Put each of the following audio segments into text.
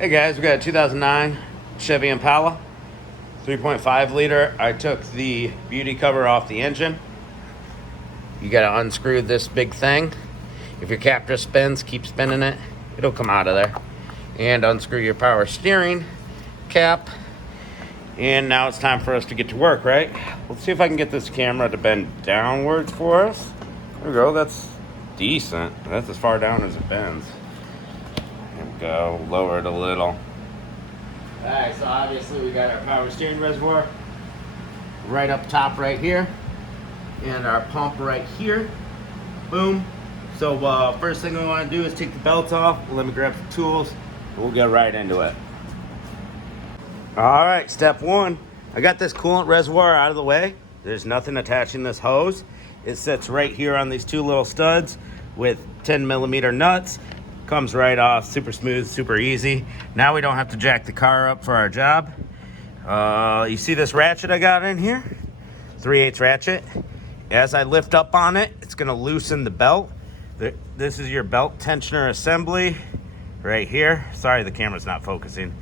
Hey guys, we got a 2009 Chevy Impala, 3.5 liter. I took the beauty cover off the engine. You gotta unscrew this big thing. If your cap just spins, keep spinning it. It'll come out of there. And unscrew your power steering cap. And now it's time for us to get to work, right? Let's see if I can get this camera to bend downwards for us. There we go, that's decent. That's as far down as it bends. There we go, lower it a little. Alright, so obviously we got our power steering reservoir right up top right here. And our pump right here. Boom. So first thing we want to do is take the belt off. Let me grab some tools. And we'll get right into it. Alright, step one. I got this coolant reservoir out of the way. There's nothing attaching this hose. It sits right here on these two little studs with 10mm nuts. Comes right off, super smooth, super easy. Now we don't have to jack the car up for our job. You see this ratchet I got in here? 3/8 ratchet. As I lift up on it, it's gonna loosen the belt. This is your belt tensioner assembly right here. Sorry, the camera's not focusing.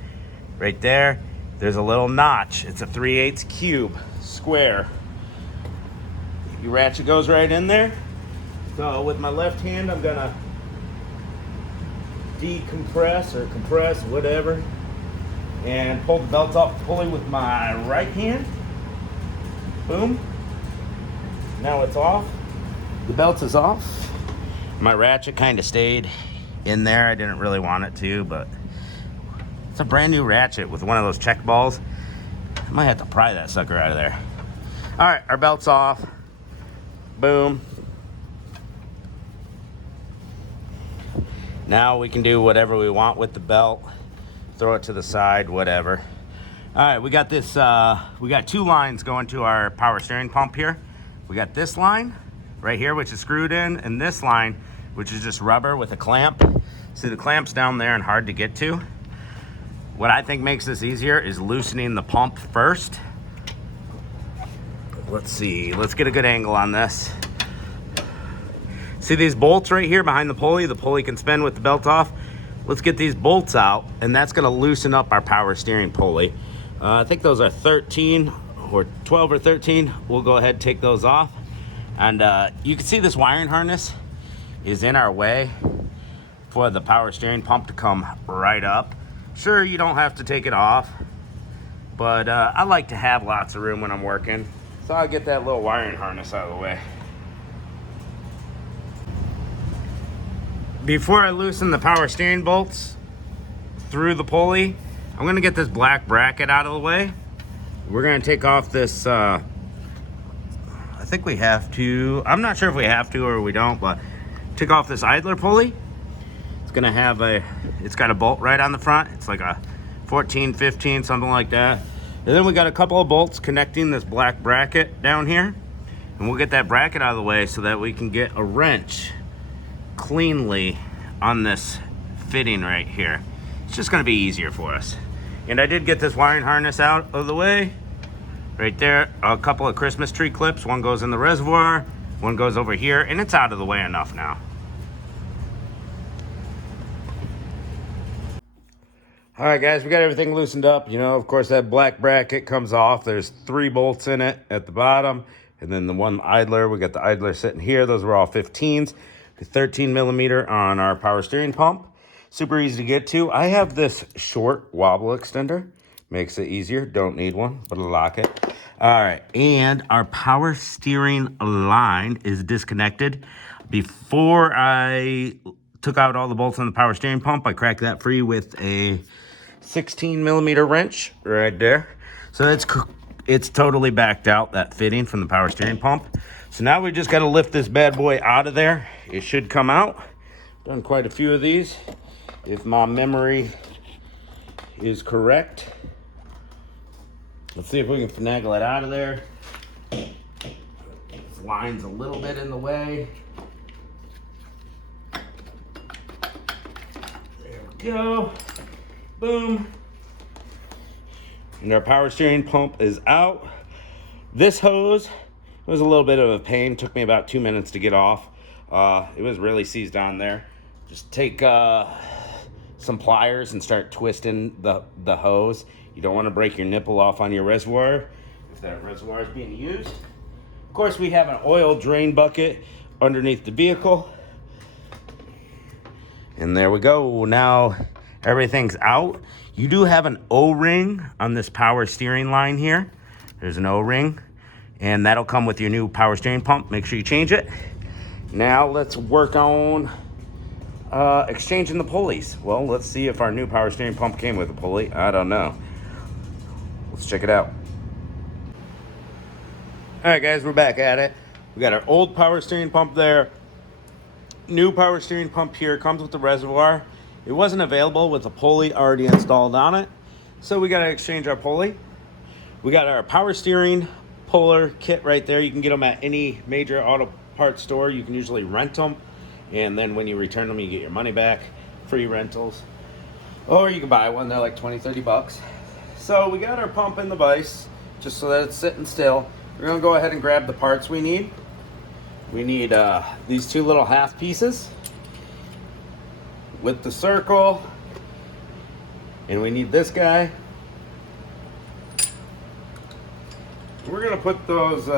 Right there, there's a little notch. It's a 3/8 cube, square. Your ratchet goes right in there. So with my left hand, I'm gonna decompress or compress, whatever, and pull the belt off the pulley with my right hand. Boom. Now it's off. The belt is off. My ratchet kind of stayed in there. I didn't really want it to, but it's a brand new ratchet with one of those check balls. I might have to pry that sucker out of there. All right, our belt's off. Boom. Now we can do whatever we want with the belt. Throw it to the side, whatever. All right, we got this, we got two lines going to our power steering pump here. We got this line right here, which is screwed in, and this line, which is just rubber with a clamp. See, the clamp's down there and hard to get to. What I think makes this easier is loosening the pump first. Let's see, let's get a good angle on this. See these bolts right here behind the pulley? The pulley can spin with the belt off. Let's get these bolts out, and that's gonna loosen up our power steering pulley. I think those are 13 or 12 or 13. We'll go ahead and take those off. And you can see this wiring harness is in our way for the power steering pump to come right up. Sure, you don't have to take it off, but I like to have lots of room when I'm working. So I'll get that little wiring harness out of the way. Before I loosen the power steering bolts through the pulley, I'm gonna get this black bracket out of the way. We're gonna take off this, I think we have to, I'm not sure if we have to or we don't, but take off this idler pulley. It's gonna have it's got a bolt right on the front. It's like a 14, 15, something like that. And then we got a couple of bolts connecting this black bracket down here. And we'll get that bracket out of the way so that we can get a wrench cleanly on this fitting right here. It's just gonna be easier for us. And I did get this wiring harness out of the way. Right there, a couple of Christmas tree clips. One goes in the reservoir, one goes over here, and it's out of the way enough now. All right, guys, we got everything loosened up. You know, of course, that black bracket comes off. There's 3 bolts in it at the bottom. And then the one idler, we got the idler sitting here. Those were all 15s. 13mm on our power steering pump. Super easy to get to. I have this short wobble extender. Makes it easier. Don't need one, but I'll lock it. All right, and our power steering line is disconnected. Before I took out all the bolts on the power steering pump, I cracked that free with a 16mm wrench right there. So it's totally backed out, that fitting from the power steering pump. So now we just got to lift this bad boy out of there. It should come out. Done quite a few of these, if my memory is correct. Let's see if we can finagle it out of there. This line's a little bit in the way. There we go. Boom. And our power steering pump is out. This hose, it was a little bit of a pain. Took me about 2 minutes to get off. It was really seized on there. Just take some some pliers and start twisting the hose. You don't want to break your nipple off on your reservoir if that reservoir is being used. Of course, we have an oil drain bucket underneath the vehicle. And there we go. Now everything's out. You do have an O-ring on this power steering line here. There's an O-ring, and that'll come with your new power steering pump. Make sure you change it. Now let's work on exchanging the pulleys. Well, let's see if our new power steering pump came with a pulley. I don't know. Let's check it out. All right, guys, we're back at it. We got our old power steering pump there. New power steering pump here, comes with the reservoir. It wasn't available with a pulley already installed on it, so we got to exchange our pulley. We got our power steering puller kit right there. You can get them at any major auto parts store. You can usually rent them, and then when you return them, you get your money back. Free rentals. Or you can buy one. They're like 20, 30 bucks. So we got our pump in the vise, just so that it's sitting still. We're going to go ahead and grab the parts we need. We need these two little half pieces with the circle, and we need this guy. We're gonna put those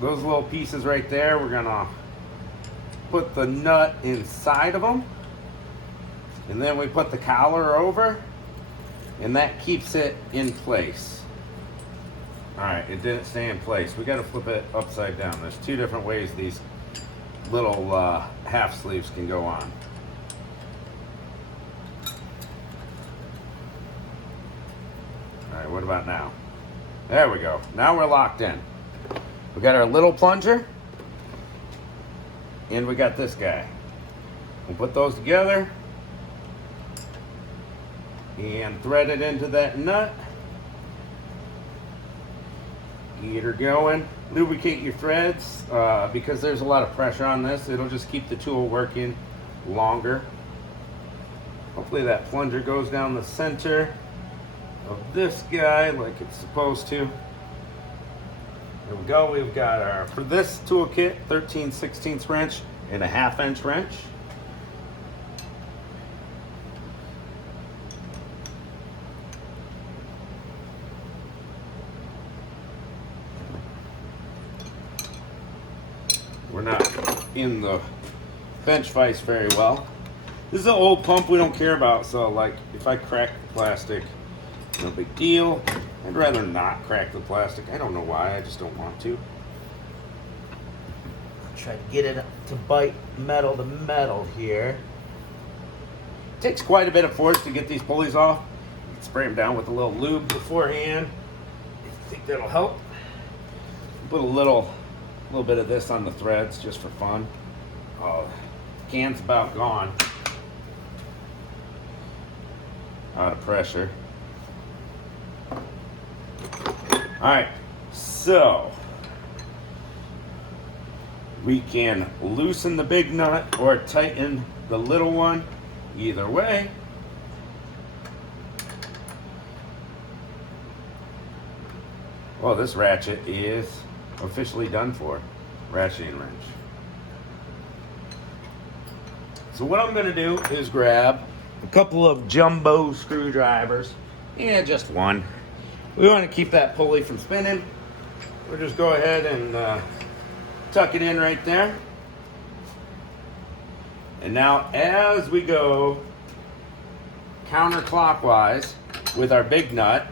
little pieces right there. We're gonna put the nut inside of them, and then we put the collar over, and that keeps it in place. All right, it didn't stay in place. We got to flip it upside down. There's two different ways these little half sleeves can go on. All right, what about now? There we go. Now we're locked in. We got our little plunger, and we got this guy. We'll put those together and thread it into that nut. Get her going. Lubricate your threads because there's a lot of pressure on this. It'll just keep the tool working longer. Hopefully that plunger goes down the center of this guy like it's supposed to. There we go. We've got our, for this tool kit, 13/16 wrench and a 1/2 inch wrench. We're not in the bench vise very well. This is an old pump we don't care about, so like if I crack the plastic, no big deal. I'd rather not crack the plastic. I don't know why, I just don't want to. Try to get it to bite metal to metal here. It takes quite a bit of force to get these pulleys off. You can spray them down with a little lube beforehand. I think that'll help. Put a little bit of this on the threads just for fun. Oh, can's about gone. Out of pressure. All right, so we can loosen the big nut or tighten the little one, either way. Well, this ratchet is officially done for. Ratcheting wrench. So what I'm gonna do is grab a couple of jumbo screwdrivers. Yeah, just one. We want to keep that pulley from spinning. We'll just go ahead and tuck it in right there. And now as we go counterclockwise with our big nut,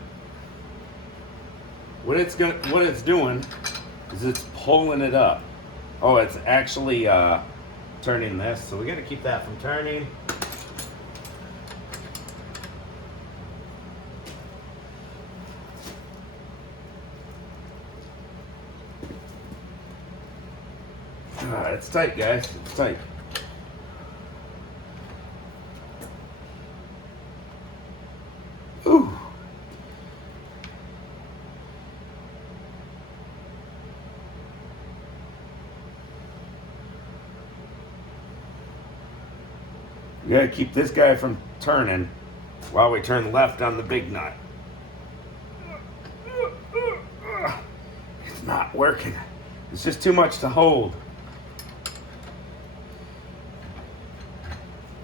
what it's doing is it's pulling it up. Oh, it's actually turning this, so we got to keep that from turning. It's tight, guys. It's tight. Ooh. We gotta keep this guy from turning while we turn left on the big nut. It's not working. It's just too much to hold.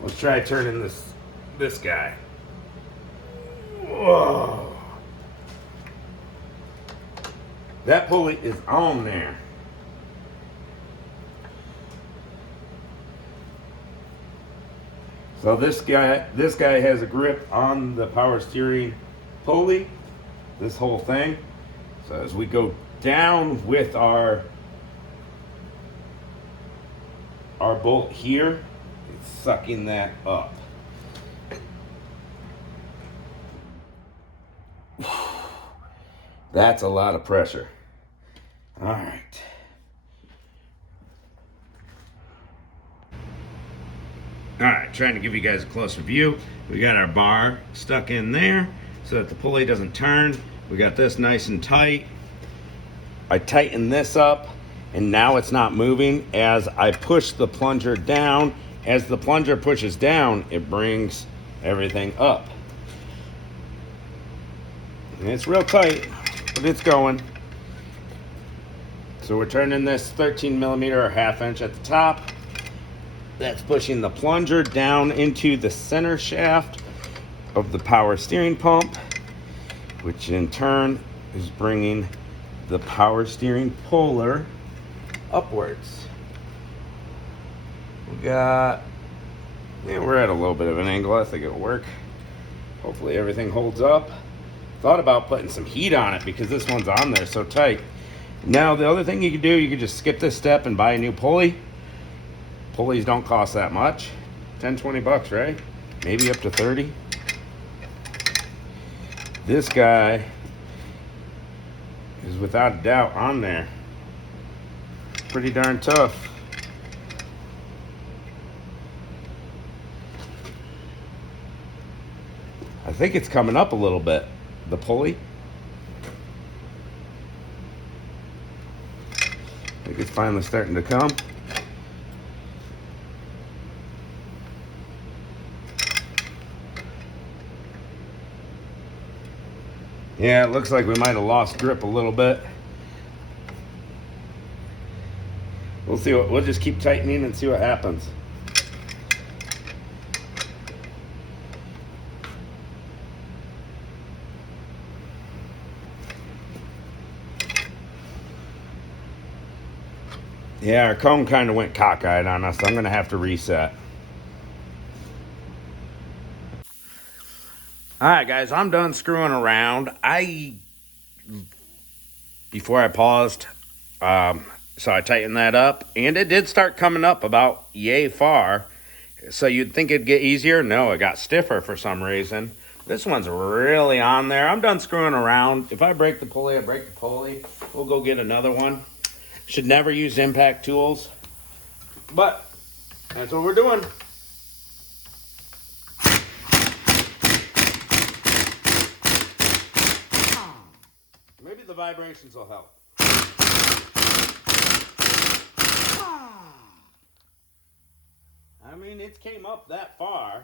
Let's try turning this guy. Whoa. That pulley is on there. So this guy has a grip on the power steering pulley, this whole thing. So as we go down with our bolt here, it's sucking that up. That's a lot of pressure. All right. All right, trying to give you guys a closer view. We got our bar stuck in there so that the pulley doesn't turn. We got this nice and tight. I tighten this up, and now it's not moving as I push the plunger down. As the plunger pushes down, it brings everything up. And it's real tight, but it's going. So we're turning this 13 millimeter or 1/2 inch at the top. That's pushing the plunger down into the center shaft of the power steering pump, which in turn is bringing the power steering puller upwards. We're at a little bit of an angle. I think it'll work. Hopefully everything holds up. Thought about putting some heat on it because this one's on there so tight. Now the other thing you could do, you could just skip this step and buy a new pulley. Pulleys don't cost that much. 10, 20 bucks, right? Maybe up to 30. This guy is without a doubt on there. Pretty darn tough. I think it's coming up a little bit, the pulley. I think it's finally starting to come. Yeah, it looks like we might have lost grip a little bit. We'll see. We'll just keep tightening and see what happens. Yeah, our cone kind of went cockeyed on us. So I'm going to have to reset. All right, guys, I'm done screwing around. Before I paused, so I tightened that up, and it did start coming up about yay far. So you'd think it'd get easier. No, it got stiffer for some reason. This one's really on there. I'm done screwing around. If I break the pulley, I break the pulley. We'll go get another one. Should never use impact tools, but that's what we're doing. Maybe the vibrations will help. I mean, it came up that far.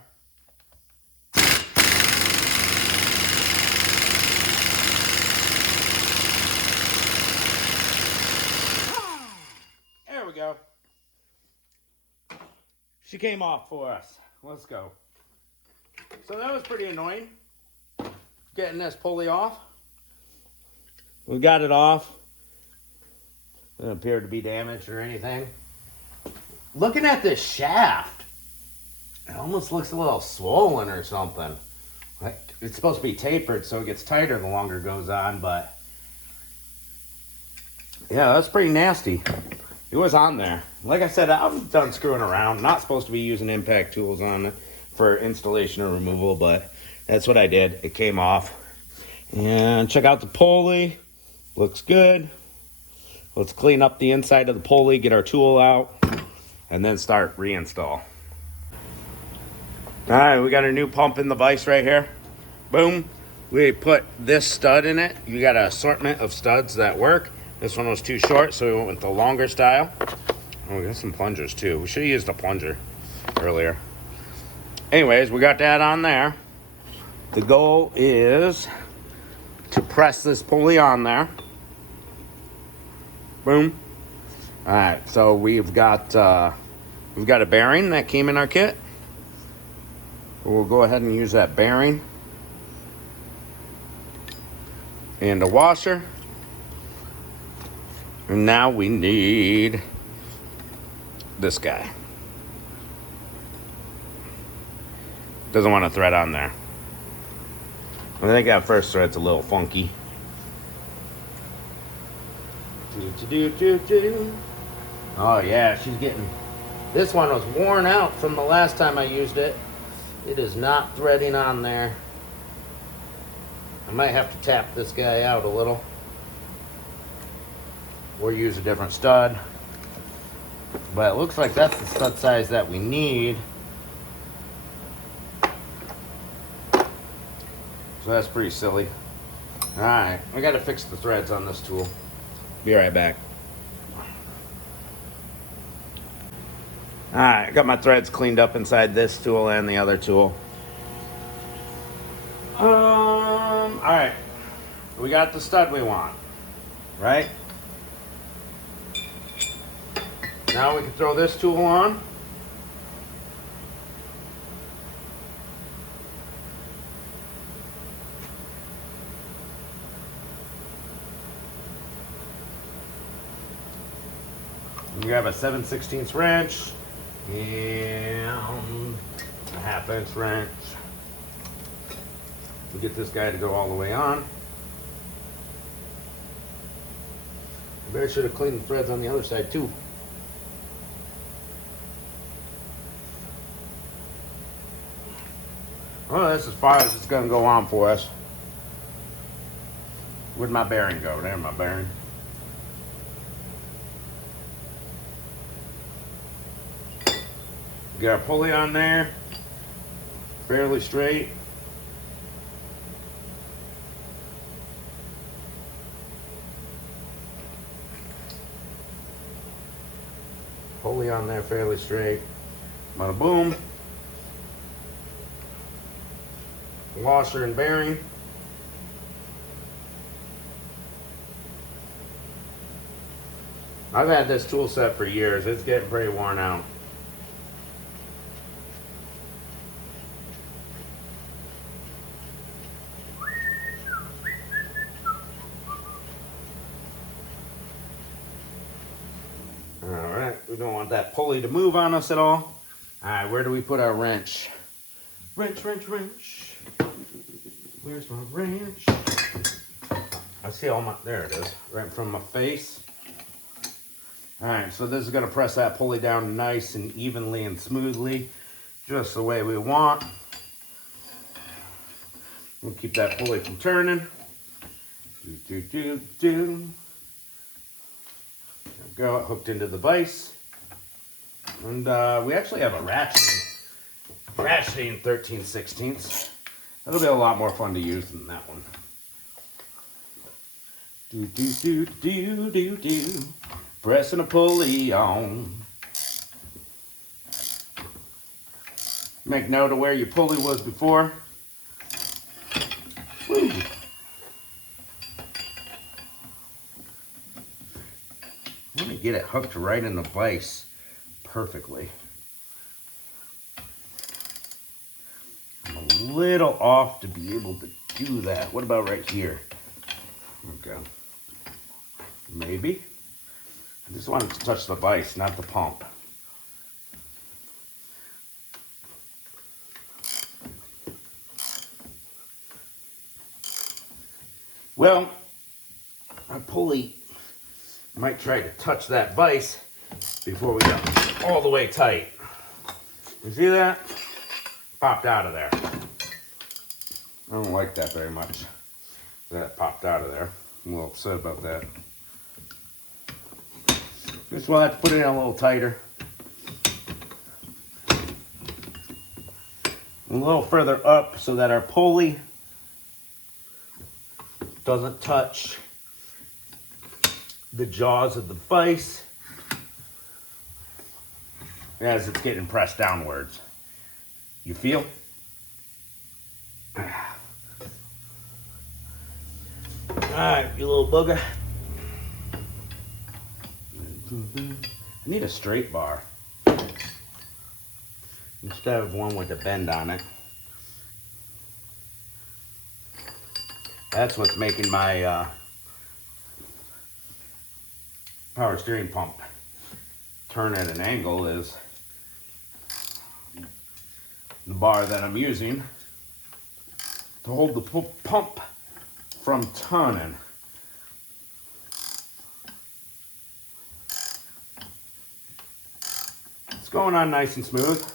There we go. She came off for us. Let's go. So that was pretty annoying, getting this pulley off. We got it off. It didn't appear to be damaged or anything. Looking at this shaft, it almost looks a little swollen or something. Like it's supposed to be tapered so it gets tighter the longer it goes on, but yeah, that's pretty nasty. It was on there. Like I said, I'm done screwing around. Not supposed to be using impact tools on it for installation or removal, but that's what I did. It came off. And check out the pulley. Looks good. Let's clean up the inside of the pulley, get our tool out, and then start reinstall. All right, we got a new pump in the vise right here. Boom. We put this stud in it. You got an assortment of studs that work. This one was too short, so we went with the longer style. Oh, we got some plungers too. We should have used a plunger earlier. Anyways, we got that on there. The goal is to press this pulley on there. Boom. All right, so we've got a bearing that came in our kit. We'll go ahead and use that bearing and a washer. And now we need this guy. Doesn't want a thread on there. I think that first thread's a little funky. Oh yeah, she's getting... This one was worn out from the last time I used it. It is not threading on there. I might have to tap this guy out a little. Or use a different stud. But it looks like that's the stud size that we need. So that's pretty silly. Alright, I gotta fix the threads on this tool. Be right back. Alright, I got my threads cleaned up inside this tool and the other tool. Alright. We got the stud we want. Right? Now we can throw this tool on. We have a 7/16 wrench and a 1/2 inch wrench. We get this guy to go all the way on. Maybe I should have cleaned the threads on the other side too. Well, that's as far as it's going to go on for us. Where'd my bearing go? There's my bearing. Get our pulley on there, fairly straight. Pulley on there, fairly straight. Bada boom. Washer and bearing. I've had this tool set for years. It's getting pretty worn out. We don't want that pulley to move on us at all. Alright, where do we put our wrench? Wrench, wrench, wrench. Where's my wrench? I see all my... There it is. Right in front of my face. Alright, so this is going to press that pulley down nice and evenly and smoothly. Just the way we want. We'll keep that pulley from turning. There we go, it hooked into the vise. And we actually have a ratcheting 13/16. That'll be a lot more fun to use than that one. Pressing a pulley on. Make note of where your pulley was before. Woo. Let me get it hooked right in the vise perfectly. I'm a little off to be able to do that. What about right here? Okay. Maybe. I just wanted to touch the vise, not the pump. Well, our pulley might try to touch that vise before we got all the way tight. You see that? Popped out of there. I don't like that very much. That popped out of there. I'm a little upset about that. Just will have to put it in a little tighter. A little further up so that our pulley doesn't touch the jaws of the vise as it's getting pressed downwards. You feel? Alright, you little bugger. I need a straight bar instead of one with a bend on it. That's what's making my power steering pump turn at an angle, is the bar that I'm using to hold the pump from turning. It's going on nice and smooth.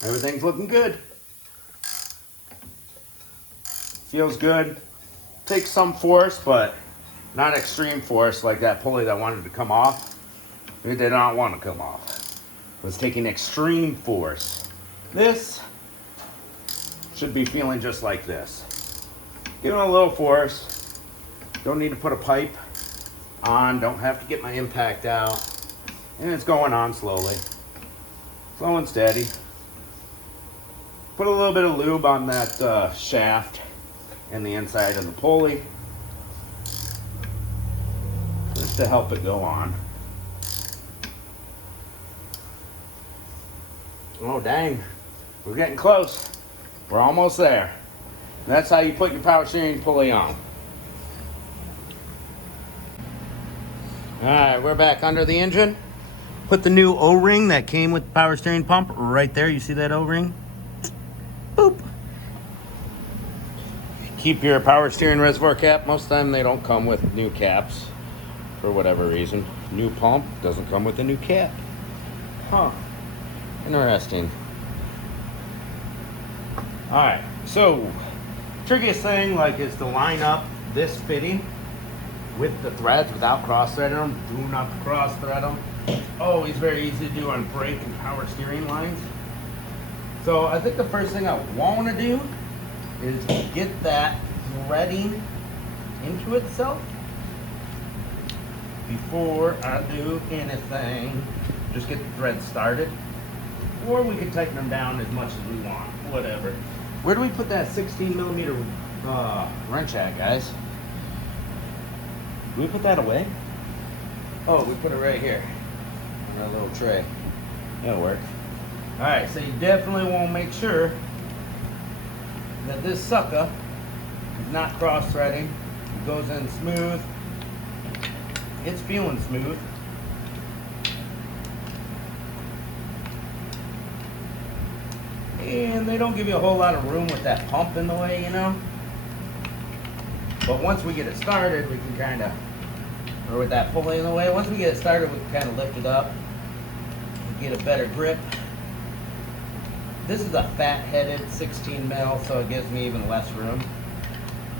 Everything's looking good. Feels good. Takes some force, but not extreme force like that pulley that wanted to come off. It did not want to come off. It was taking extreme force. This should be feeling just like this. Giving a little force. Don't need to put a pipe on. Don't have to get my impact out. And it's going on slowly. Slow and steady. Put a little bit of lube on that shaft and the inside of the pulley, just to help it go on. Oh dang, we're getting close. We're almost there. That's how you put your power steering pulley on. All right, we're back under the engine. Put the new O-ring that came with the power steering pump right there. You see that O-ring? Boop. Keep your power steering reservoir cap. Most of the time they don't come with new caps for whatever reason. New pump doesn't come with a new cap. Huh. Interesting. Alright, so trickiest thing is to line up this fitting with the threads without cross-threading them. Do not cross-thread them. Always very easy to do on brake and power steering lines. So I think the first thing I want to do is get that threading into itself before I do anything. Just get the threads started. Or we can tighten them down as much as we want, whatever. Where do we put that 16mm wrench at, guys? Do we put that away? Oh, we put it right here in our little tray. That'll work. All right, so you definitely want to make sure that this sucker is not cross-threading. It goes in smooth. It's feeling smooth. And they don't give you a whole lot of room with that pump in the way, you know. But once we get it started, we can kind of, or with that pulley in the way, once we get it started, we can kind of lift it up and get a better grip. This is a fat-headed 16 mil, so it gives me even less room.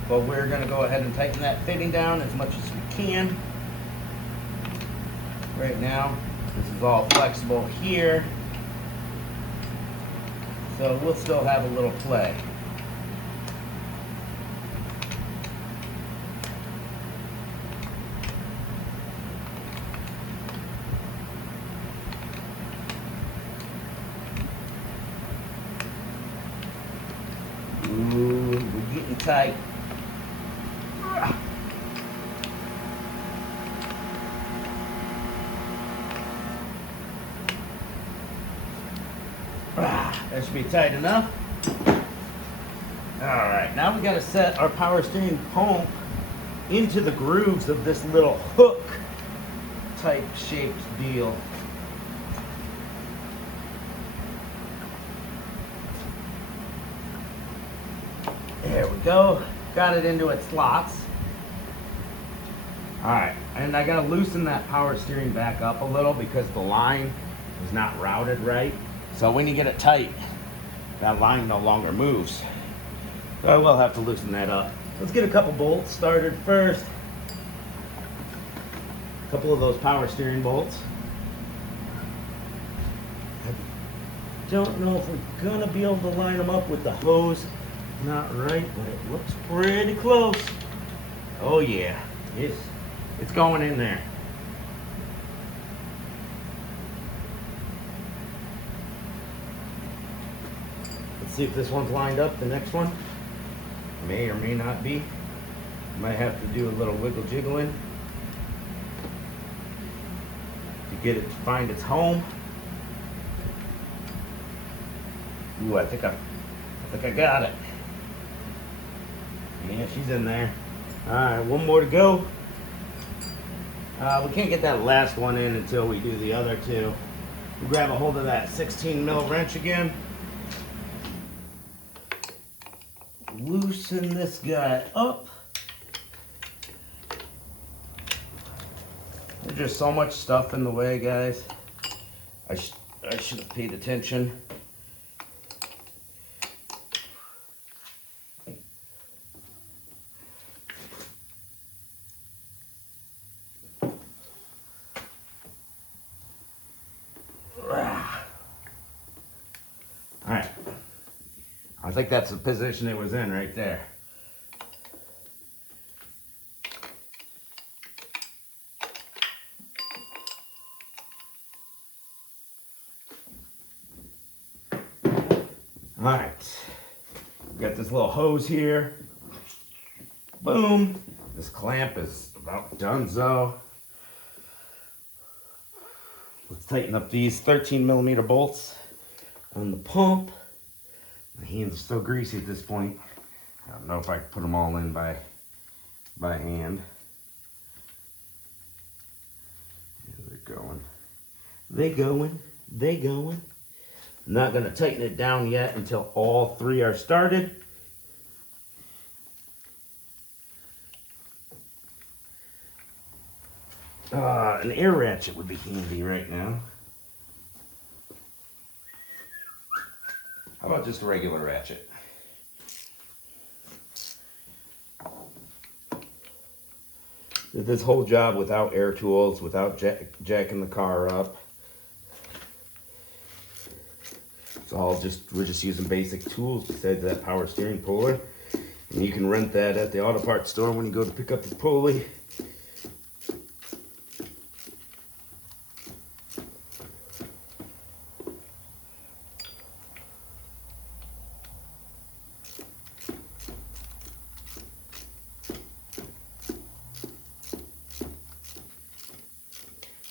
But we're going to go ahead and tighten that fitting down as much as we can. Right now, this is all flexible here, so we'll still have a little play. Ooh, we're getting tight. That should be tight enough. Alright, now we got to set our power steering pump into the grooves of this little hook type shaped deal. There we go. Got it into its slots. Alright, and I got to loosen that power steering back up a little because the line is not routed right. So when you get it tight, that line no longer moves. So I will have to loosen that up. Let's get a couple bolts started first. A couple of those power steering bolts. I don't know if we're gonna be able to line them up with the hose. Not right, but it looks pretty close. Oh yeah, it's going in there. See if this one's lined up. The next one may or may not be. Might have to do a little wiggle jiggling to get it to find its home. Ooh, I think I got it. Yeah, she's in there. All right, one more to go. We can't get that last one in until we do the other two. We grab a hold of that 16 mil wrench again. Loosen this guy up. There's just so much stuff in the way, guys. I should have paid attention. All right. I think that's the position it was in right there. All right. Got this little hose here. Boom. This clamp is about donezo. Let's tighten up these 13 millimeter bolts on the pump. My hands are so greasy at this point. I don't know if I can put them all in by hand. They're going. They going. I'm not going to tighten it down yet until all three are started. An air ratchet would be handy right now. How about just a regular ratchet? Did this whole job without air tools, without jacking the car up. It's all we're just using basic tools besides that power steering puller. And you can rent that at the auto parts store when you go to pick up the pulley.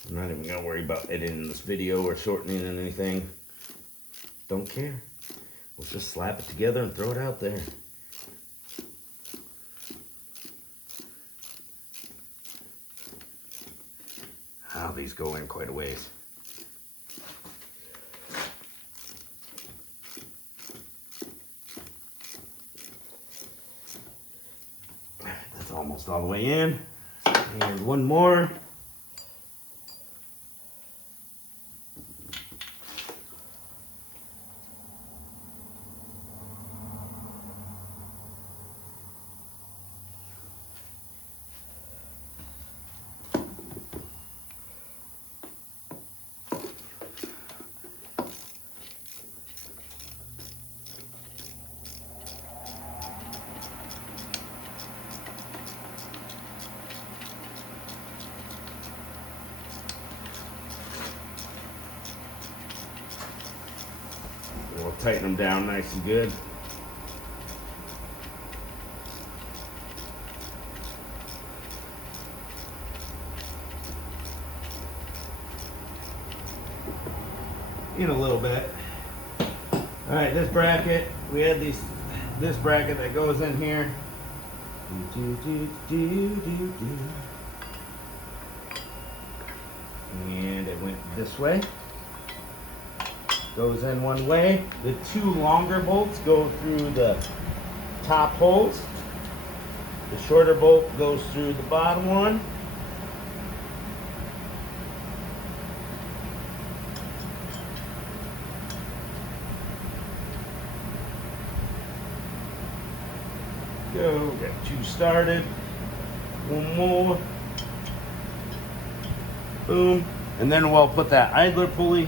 I'm not even gonna worry about editing this video or shortening anything. Don't care. We'll just slap it together and throw it out there. Oh, these go in quite a ways. That's almost all the way in. And one more. We'll tighten them down nice and good. In a little bit. All right, this bracket, we had this bracket that goes in here. And it went this way. Goes in one way. The two longer bolts go through the top holes. The shorter bolt goes through the bottom one. Go, got two started. One more. Boom. And then we'll put that idler pulley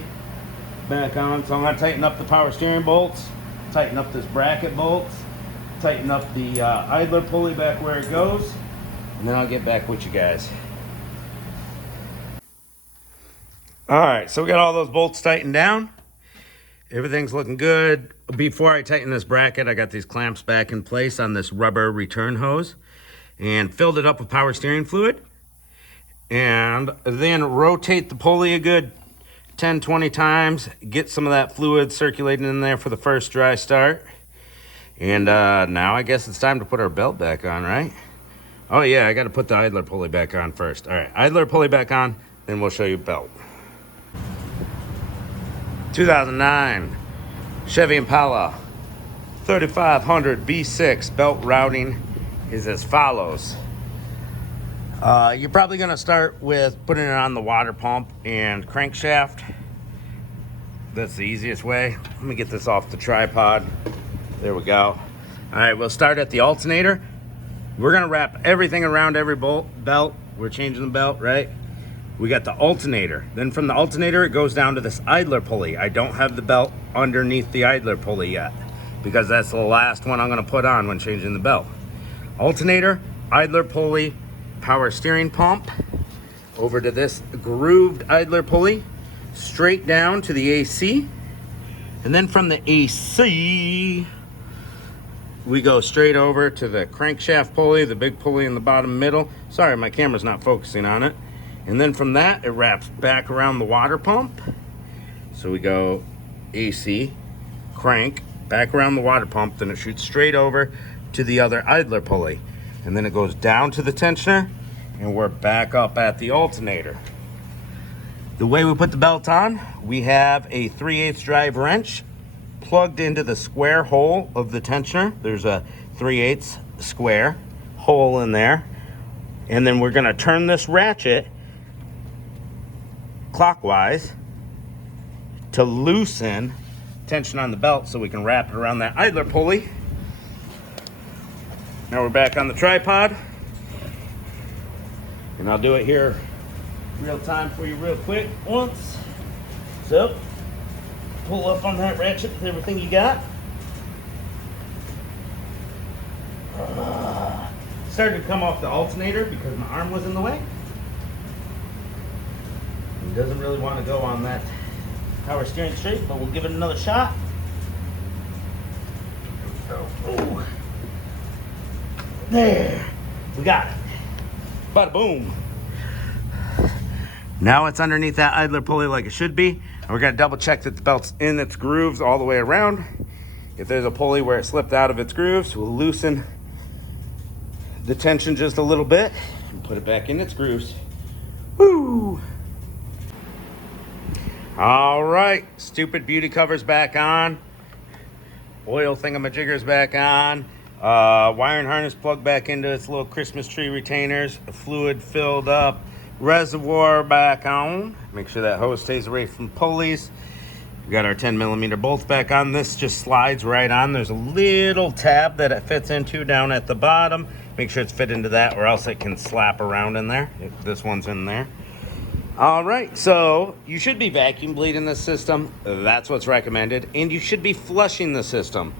back on. So I'm going to tighten up the power steering bolts, tighten up this bracket bolts, tighten up the idler pulley back where it goes, and then I'll get back with you guys. All right, so we got all those bolts tightened down. Everything's looking good. Before I tighten this bracket, I got these clamps back in place on this rubber return hose and filled it up with power steering fluid. And then rotate the pulley a good 10, 20 times, get some of that fluid circulating in there for the first dry start. And now I guess it's time to put our belt back on, right? Oh yeah, I gotta put the idler pulley back on first. All right, idler pulley back on, then we'll show you belt. 2009 Chevy Impala 3500 B6 belt routing is as follows. You're probably gonna start with putting it on the water pump and crankshaft. That's the easiest way. Let me get this off the tripod. There we go. All right, we'll start at the alternator. We're gonna wrap everything around every belt. We're changing the belt, right? We got the alternator. Then from the alternator, it goes down to this idler pulley. I don't have the belt underneath the idler pulley yet because that's the last one I'm gonna put on when changing the belt. Alternator, idler pulley, power steering pump, over to this grooved idler pulley, straight down to the AC. And then from the AC, we go straight over to the crankshaft pulley, the big pulley in the bottom middle. Sorry, my camera's not focusing on it. And then from that, it wraps back around the water pump. So we go AC, crank, back around the water pump, then it shoots straight over to the other idler pulley. And then it goes down to the tensioner, and we're back up at the alternator. The way we put the belt on, we have a 3/8 drive wrench plugged into the square hole of the tensioner. There's a 3/8 square hole in there. And then we're gonna turn this ratchet clockwise to loosen tension on the belt so we can wrap it around that idler pulley. Now we're back on the tripod. And I'll do it here real time for you real quick once. So, pull up on that ratchet with everything you got. Started to come off the alternator because my arm was in the way. It doesn't really want to go on that power steering straight, but we'll give it another shot. Ooh. There, we got it. Bada boom. Now it's underneath that idler pulley like it should be. And we're gonna double check that the belt's in its grooves all the way around. If there's a pulley where it slipped out of its grooves, we'll loosen the tension just a little bit and put it back in its grooves. Woo! All right, stupid beauty cover's back on. Oil thingamajigger's back on. Wiring harness plugged back into its little Christmas tree retainers. Fluid filled up. Reservoir back on. Make sure that hose stays away from pulleys. We got our 10mm bolts back on. This just slides right on. There's a little tab that it fits into down at the bottom. Make sure it's fit into that or else it can slap around in there. If this one's in there. All right, so you should be vacuum bleeding this system. That's what's recommended. And you should be flushing the system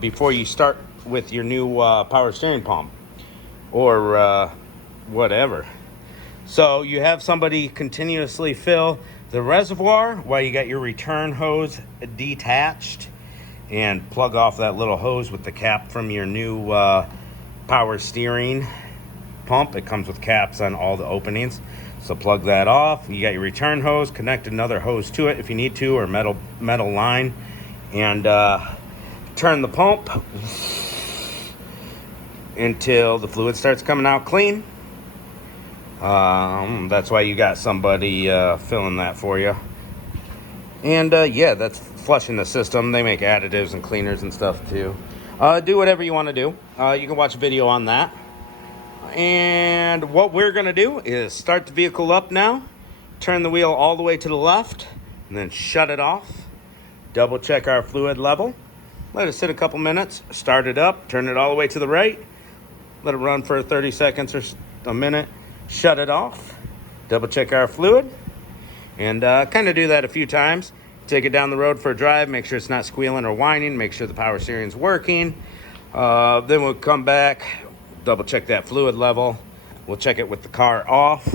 before you start with your new power steering pump or whatever. So you have somebody continuously fill the reservoir while you got your return hose detached and plug off that little hose with the cap from your new power steering pump. It comes with caps on all the openings. So plug that off. You got your return hose, connect another hose to it if you need to, or metal line, and turn the pump until the fluid starts coming out clean. That's why you got somebody filling that for you. And yeah, that's flushing the system. They make additives and cleaners and stuff too. Do whatever you want to do. You can watch a video on that. And what we're gonna do is start the vehicle up now, turn the wheel all the way to the left, and then shut it off. Double check our fluid level. Let it sit a couple minutes, start it up, turn it all the way to the right, let it run for 30 seconds or a minute, shut it off, double check our fluid, and kind of do that a few times. Take it down the road for a drive, make sure it's not squealing or whining, make sure the power steering's working. Then we'll come back, double check that fluid level. We'll check it with the car off.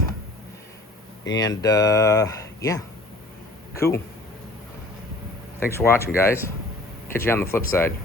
And yeah, cool. Thanks for watching, guys. Catch you on the flip side.